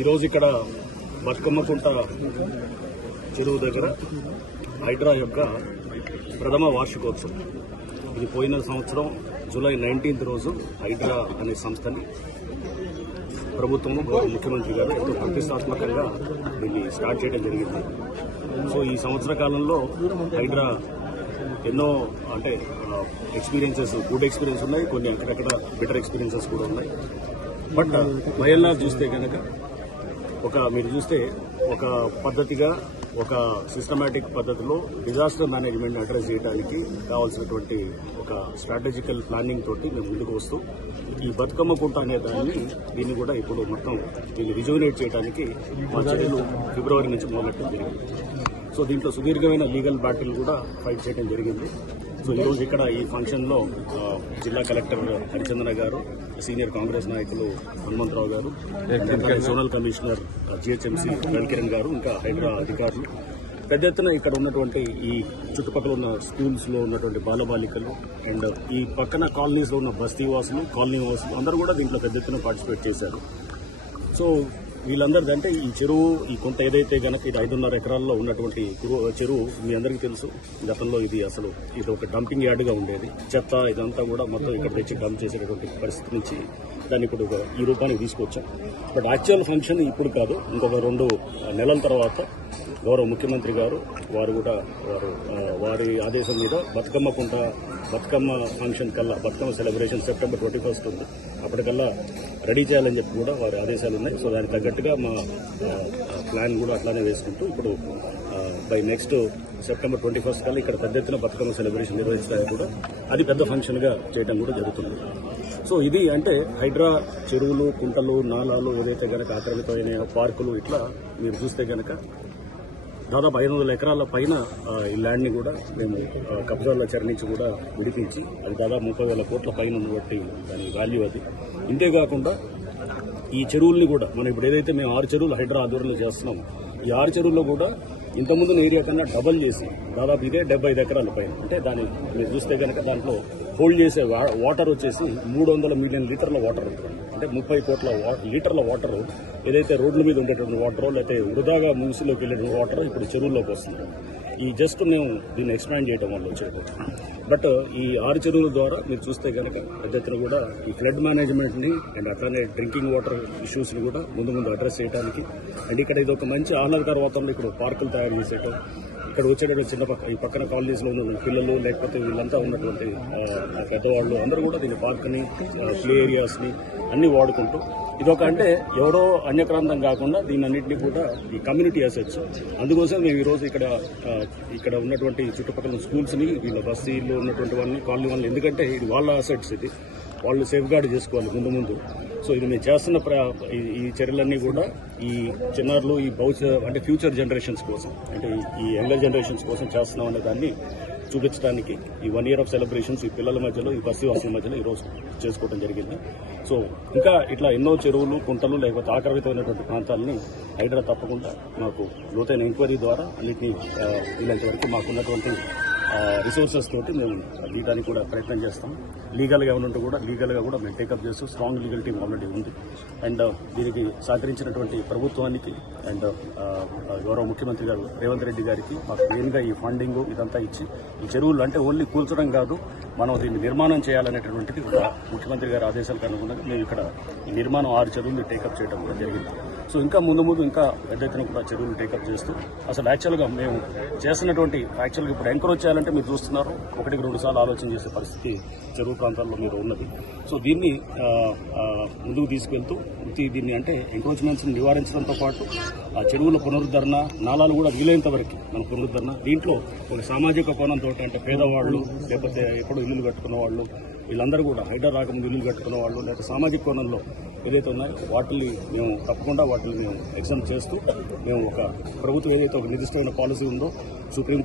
ఈరోజు ఇక్కడ బతుకమ్మకుంట చెరువు దగ్గర హైడ్రా యొక్క ప్రథమ వార్షికోత్సవం. ఇది పోయిన సంవత్సరం జూలై 19 రోజు హైడ్రా అనే సంస్థని ప్రభుత్వం ముఖ్యమంత్రి గారు ఎంతో ప్రతిష్టాత్మకంగా దీన్ని స్టార్ట్ చేయడం జరిగింది. సో ఈ సంవత్సర కాలంలో హైడ్రా ఎన్నో ఎక్స్పీరియన్సెస్, గుడ్ ఎక్స్పీరియన్స్ ఉన్నాయి, కొన్ని అక్కడక్కడ బెటర్ ఎక్స్పీరియన్సెస్ కూడా ఉన్నాయి. బట్ వైఎల్లా చూస్తే కనుక మీరు చూస్తే ఒక పద్ధతిగా, ఒక సిస్టమేటిక్ పద్ధతిలో డిజాస్టర్ మేనేజ్మెంట్ అడ్రస్ చేయడానికి కావాల్సినటువంటి ఒక స్ట్రాటజికల్ ప్లానింగ్ తోటి మేము ముందుకు వస్తూ ఈ బతుకమ్మ కుంట అనే దీన్ని కూడా ఇప్పుడు మొత్తం దీన్ని రిజువనేట్ చేయడానికి మా చర్యలు ఫిబ్రవరి నుంచి మొదలెట్టడం జరిగింది. సో దీంట్లో సుదీర్ఘమైన లీగల్ బ్యాటిల్ కూడా ఫైట్ చేయడం జరిగింది. సో ఈరోజు ఇక్కడ ఈ ఫంక్షన్ లో జిల్లా కలెక్టర్ హరిచందన గారు, సీనియర్ కాంగ్రెస్ నాయకులు హనుమంతరావు గారు, జోనల్ కమిషనర్ జిహెచ్ఎంసీ రవికిరణ్ గారు, ఇంకా హైడ్రా అధికారులు పెద్ద ఎత్తున ఇక్కడ ఉన్నటువంటి ఈ చుట్టుపక్కల ఉన్న స్కూల్స్ లో ఉన్నటువంటి బాలబాలికలు అండ్ ఈ పక్కన కాలనీస్ లో ఉన్న బస్తీ వాసులు, కాలనీ వాసులు అందరూ కూడా దీంట్లో పెద్ద ఎత్తున పార్టిసిపేట్ చేశారు. సో వీళ్ళందరిదంటే ఈ చెరువు, ఈ కొంత ఏదైతే గనక ఇది 5.5 ఎకరాల్లో ఉన్నటువంటి చెరువు మీ అందరికీ తెలుసు. గతంలో ఇది ఒక డంపింగ్ యార్డుగా ఉండేది. చెత్త ఇదంతా కూడా మొత్తం ఇక్కడ తెచ్చి డంప్ చేసేటటువంటి పరిస్థితి నుంచి దాన్ని ఇప్పుడు ఈ రూపానికి తీసుకొచ్చాం. బట్ యాక్చువల్ ఫంక్షన్ ఇప్పుడు కాదు, ఇంకొక 2 నెలల తర్వాత గౌరవ ముఖ్యమంత్రి గారు వారి ఆదేశం మీద బతుకమ్మ ఫంక్షన్ కల్లా, బతుకమ్మ సెలబ్రేషన్ సెప్టెంబర్ 21 ఉంది, అప్పటికల్లా రెడీ చేయాలని చెప్పి కూడా వారి ఆదేశాలు ఉన్నాయి. సో దానికి తగ్గట్టుగా మా ప్లాన్ కూడా అట్లానే వేసుకుంటూ ఇప్పుడు బై నెక్స్ట్ సెప్టెంబర్ 21 కల్లా ఇక్కడ పెద్ద ఎత్తున బతుకమ్మ సెలబ్రేషన్ నిర్వహించడానికి కూడా అది పెద్ద ఫంక్షన్ గా చేయడం కూడా జరుగుతుంది. సో ఇది అంటే హైడ్రా చెరువులు, కుంటలు, నాలాలు ఏదైతే గనక ఆక్రమితమైన పార్కులు, ఇట్లా మీరు చూస్తే గనక దాదాపు 500 ఎకరాల పైన ఈ ల్యాండ్ ని కూడా మేము కబ్జాల చర్య నుంచి కూడా విడిపించి అది దాదాపు 30,000 కోట్ల పైన ఉన్నటువంటి దాని వాల్యూ అది. ఇంతేకాకుండా ఈ చెరువుల్ని కూడా మనం ఇప్పుడు ఏదైతే మేము 6 చెరువులు హైడ్రా ఆధ్వర్యంలో చేస్తున్నామో ఈ 6 చెరువుల్లో కూడా ఇంతకుముందు ఏరియా కన్నా డబల్ చేసి దాదాపు ఇదే 75 ఎకరాల పైన, అంటే దాన్ని మీరు చూస్తే కనుక దాంట్లో హోల్డ్ చేసే వాటర్ వచ్చేసి 300 మిలియన్ లీటర్ల వాటర్ ఉంటుంది. అంటే 30 కోట్ల లీటర్ల వాటర్ ఏదైతే రోడ్ల మీద ఉండేటువంటి వాటర్, లేకపోతే వృధాగా మున్సిలోకి వెళ్ళేటువంటి వాటర్ ఇప్పుడు చెరువుల్లోకి వస్తుంది. ఈ జస్ట్ మేము దీన్ని ఎక్స్పాండ్ చేయడం వల్ల వచ్చేది. బట్ ఈ 6 చెరువుల ద్వారా మీరు చూస్తే కనుక పెద్ద ఎత్తున కూడా ఈ ఫ్లడ్ మేనేజ్మెంట్ ని అండ్ అట్లానే డ్రింకింగ్ వాటర్ ఇష్యూస్ ని కూడా ముందు అడ్రస్ చేయడానికి అండ్ ఇక్కడ ఇది ఒక మంచి ఆహ్లాదకర వాతావరణంలో ఇక్కడ పార్కులు తయారు చేసేయడం, ఇక్కడ వచ్చేటటువంటి ఈ పక్కన కాలనీస్ లో ఉన్న పిల్లలు లేకపోతే వీళ్ళంతా ఉన్నటువంటి పెద్దవాళ్ళు అందరూ కూడా దీని పార్క్ ని, ప్లే ఏరియాస్ ని అన్ని వాడుకుంటూ ఇదొక అంటే ఎవరో అన్యక్రాంతం కాకుండా దీని అన్నింటినీ కూడా ఈ కమ్యూనిటీ అసెట్స్. అందుకోసం మేము ఈ రోజు ఇక్కడ ఉన్నటువంటి చుట్టుపక్కల స్కూల్స్ ని, వీళ్ళ బస్తీల్లో ఉన్నటువంటి వాళ్ళని, కాలనీ వాళ్ళని, ఎందుకంటే ఇది వాళ్ళ అసెట్స్, ఇది వాళ్ళు సేఫ్ గార్డ్ చేసుకోవాలి ముందు. సో ఇది మేము చేస్తున్న ఈ చర్యలన్నీ కూడా ఈ చిన్నారులు, ఈ ఫ్యూచర్ జనరేషన్స్ కోసం, అంటే ఈ యంగర్ జనరేషన్స్ కోసం చేస్తున్నాం అనే దాన్ని చూపించడానికి ఈ 1 year ఆఫ్ సెలబ్రేషన్స్ ఈ పిల్లల మధ్యలో, ఈ బస్తీ వాసుల మధ్యలో ఈ రోజు చేసుకోవడం జరిగింది. సో ఇంకా ఇట్లా ఎన్నో చెరువులు, కుంటలు లేకపోతే ఆక్రమితమైనటువంటి ప్రాంతాలని హైడ్రా తప్పకుండా మాకు లోతైన ఎంక్వైరీ ద్వారా అన్నింటినీ వీళ్ళంత వరకు మాకున్నటువంటి రిసోర్సెస్ తోటి మేము తీయడానికి కూడా ప్రయత్నం చేస్తాం. లీగల్ గా ఉన్నట్టు కూడా లీగల్ గా కూడా మేము టేకప్ చేస్తూ స్ట్రాంగ్ లీగల్ టీమ్ ఆల్రెడీ ఉంది. అండ్ దీనికి సహకరించినటువంటి ప్రభుత్వానికి అండ్ గౌరవ ముఖ్యమంత్రి గారు రేవంత్ రెడ్డి గారికి మాకు మెయిన్ గా ఈ ఫండింగ్ ఇదంతా ఇచ్చి ఈ చెరువులు అంటే ఓన్లీ కూల్చడం కాదు, మనం దీన్ని నిర్మాణం చేయాలనేటటువంటిది ముఖ్యమంత్రి గారి ఆదేశాలకు అనుగుణంగా మేము ఇక్కడ ఈ నిర్మాణం 6 చెరువులు టేకప్ చేయడం కూడా జరిగింది. సో ఇంకా ముందు ఇంకా పెద్ద ఎత్తున కూడా చెరువులు టేకప్ చేస్తూ అసలు యాక్చువల్గా మేము చేస్తున్నటువంటి ఇప్పుడు ఎంకరేజ్ చేయాలంటే మీరు చూస్తున్నారు 1-2 సార్లు ఆలోచన చేసే పరిస్థితి చెరువు ప్రాంతాల్లో మీరు ఉన్నది. సో దీన్ని ముందుకు తీసుకెళ్తూ దీన్ని అంటే ఎంక్రోచ్మెంట్స్ నివారించడంతో పాటు ఆ చెరువుల పునరుద్ధరణ, నాలాలు కూడా వీలైనంత వరకు మన పునరుద్ధరణ, దీంట్లో ఒక సామాజిక కోణంతో అంటే పేదవాళ్ళు లేకపోతే ఎప్పుడు ఇల్లులు కట్టుకున్న వాళ్ళు వీళ్ళందరూ కూడా హైడ్రా రాకముందు ఇల్లులు కట్టుకున్న వాళ్ళు లేకపోతే సామాజిక కోణంలో ఏదైతే ఉన్నాయో వాటిని మేము తప్పకుండా మేము ఎగ్జామ్ చేస్తూ మేము ఒక ప్రభుత్వం ఏదైతే ఒక నిర్దిష్టమైన పాలసీ ఉందో సుప్రీం